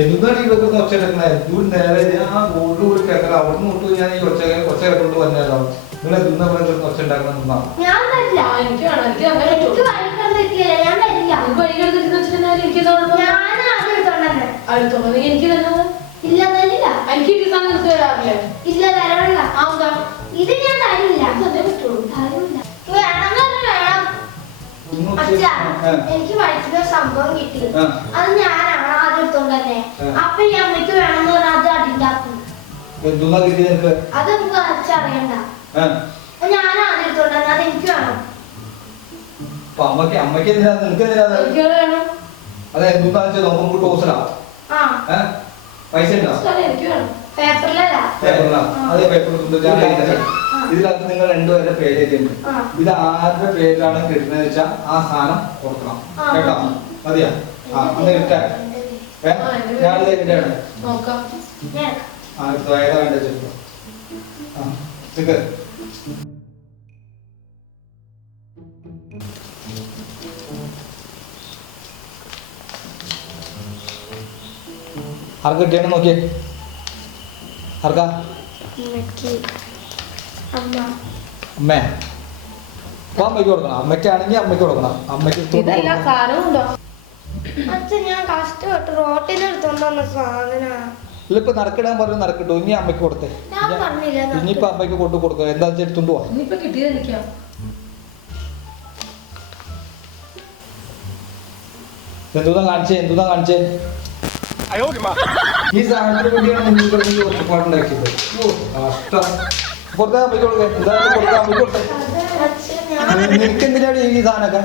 എന്താണ് ഇതൊക്കെ വെക്കുന്ന ഒച്ച എടുക്കണേ ഇത് നേരെ ഞാൻ ഗോൾഡ് പോയി കേൾക്കണം അവിടെ നിന്ന് ഞാൻ ഈ ഒച്ച ഒച്ച കേട്ടോണ്ട് വന്നല്ലോ നിങ്ങൾ എന്തിനാ ഇവിടെ ഒച്ച ഉണ്ടാക്കണം എന്നാ ഞാൻ വരില്ല. എനിക്ക് എനിക്ക് ഞാൻ? ഞാൻ ഇല്ല തരില്ല. തരാറില്ലേ? ഇല്ല ഇത് ഞാൻ തരില്ല. അതേ പറ്റുള്ളൂ. തരില്ല. വേണം. സംഭവം കിട്ടി. അത് ഞാനാണ് ആ. അപ്പൊ ഈ അമ്മയ്ക്ക് വേണമെന്ന് പറഞ്ഞാൽ അത് അടിണ്ടാക്കും അത് നമുക്ക് അച്ഛറിയണ്ട ഞാൻ ആദ്യം എടുത്തോണ്ടന്നെ അത് എനിക്ക് വേണം. അമ്മയ്ക്ക് അമ്മയ്ക്ക് എന്തിനാ? നിനക്ക് എന്തിനാ അതെ? എന്തുന്നാന്ന് വെച്ചാൽ നമുക്ക് ഏ? പൈസ ഉണ്ടോ? പേപ്പറിലാ. അതെ. ആ. ഇതിനകത്ത് നിങ്ങൾ രണ്ടുപേരുടെ പേര് എഴുതിയിട്ടുണ്ട്. ഇത് ആരുടെ പേരിലാണ് കിട്ടുന്നത് വെച്ചാൽ ആ സാധനം കൊടുക്കണം. കേട്ടോ? മതിയാ? ആ ഒന്ന് കിട്ടാ ഞാനിത് എവിടെയാണ് നോക്കാം. ഞാൻ ആ ഏതാ വേണ്ടത് ചോദിച്ചോ. ആ ഇത്. ആർക്ക് കിട്ടിയാണ് നോക്കിയേ? ആർക്കാ? അമ്മയ്ക്ക്. അമ്മ. അമ്മേ. അപ്പൊ അമ്മയ്ക്ക് കൊടുക്കണം. അമ്മയ്ക്കാണെങ്കിൽ അമ്മയ്ക്ക് കൊടുക്കണം. അമ്മയ്ക്ക് ഇതല്ല ഉണ്ടോ? അച്ഛൻ ഞാൻ കഷ്ടപ്പെട്ട് ഇതിലിപ്പോ നറുക്കിടാൻ പറഞ്ഞു നറുക്കിട്ടു ഇനി അമ്മയ്ക്ക് കൊടുത്തേ. ഇനിയിപ്പൊ അമ്മയ്ക്ക് കൊണ്ടു കൊടുക്കുക എന്താ വെച്ചാൽ പോവാ. എന്തുതാ കാണിച്ചേ? എന്തുതാ കാണിച്ചേ? ഈ സാധനത്തിന് വേണ്ടിയാണ് നിങ്ങൾ കിടന്ന് ഈ ഒറ്റപ്പാടുണ്ടാക്കിയത് ഓ, കഷ്ടം. കൊടുത്താ അമ്മയ്ക്ക് കൊടുക്കുക എന്തായാലും കൊടുക്കാം അമ്മയ്ക്ക് കൊടുത്തേ അച്ഛൻ ഞാൻ നിനക്ക് എന്തിനാണ് ഈ സാധനമൊക്കെ?